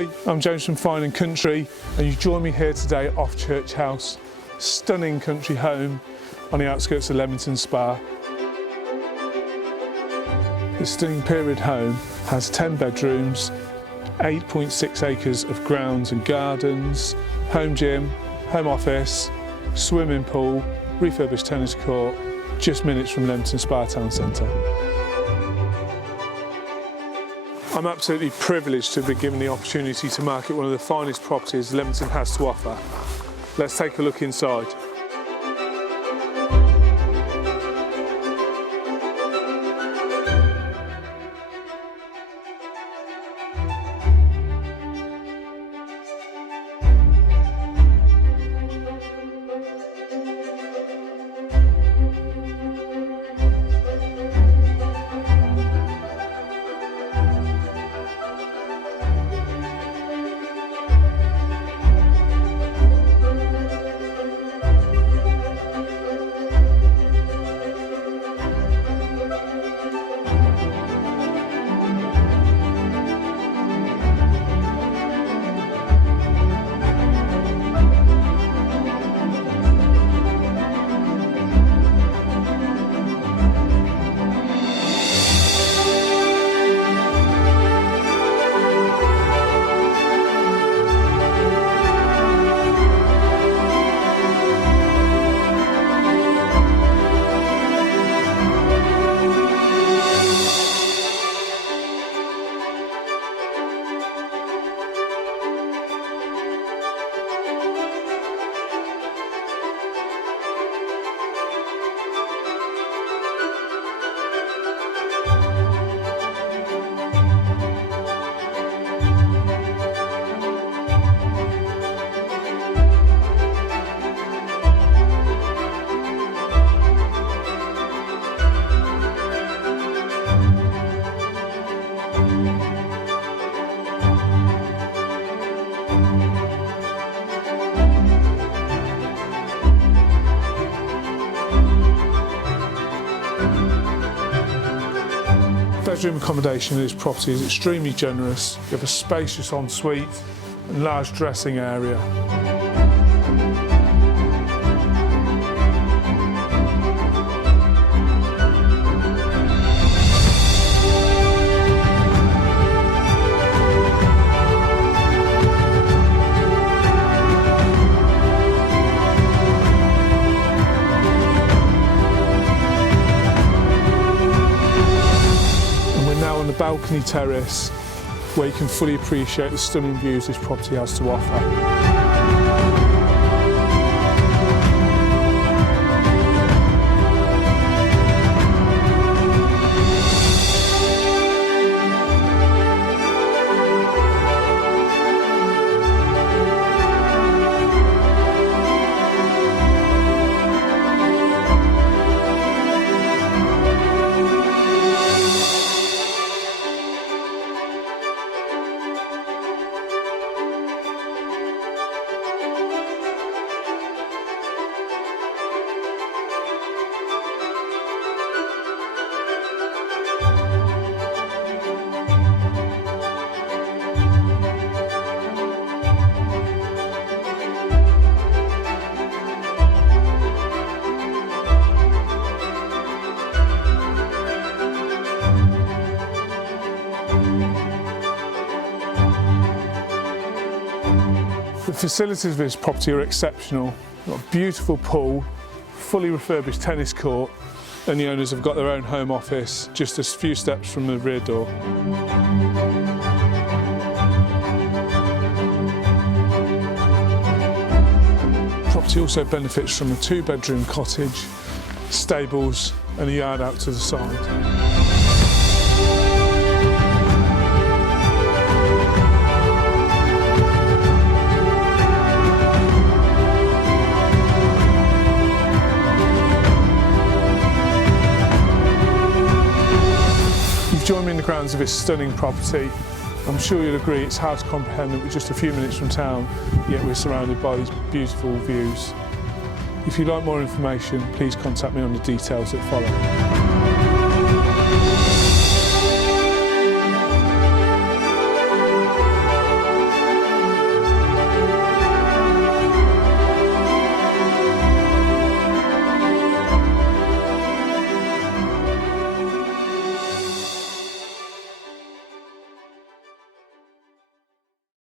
Hi, I'm James from Fine & Country, and you join me here today at Offchurch House, stunning country home on the outskirts of Leamington Spa. This stunning period home has 10 bedrooms, 8.6 acres of grounds and gardens, home gym, home office, swimming pool, refurbished tennis court, just minutes from Leamington Spa town centre. I'm absolutely privileged to be given the opportunity to market one of the finest properties Leamington has to offer. Let's take a look inside. Bedroom accommodation in this property is extremely generous. You have a spacious ensuite and large dressing area. On the balcony terrace, where you can fully appreciate the stunning views this property has to offer. The facilities of this property are exceptional. We've got a beautiful pool, fully refurbished tennis court, and the owners have got their own home office just a few steps from the rear door. The property also benefits from a 2-bedroom cottage, stables and a yard out to the side. Join me in the grounds of this stunning property. I'm sure you'll agree it's house comprehended with just a few minutes from town, yet we're surrounded by these beautiful views. If you'd like more information, please contact me on the details that follow.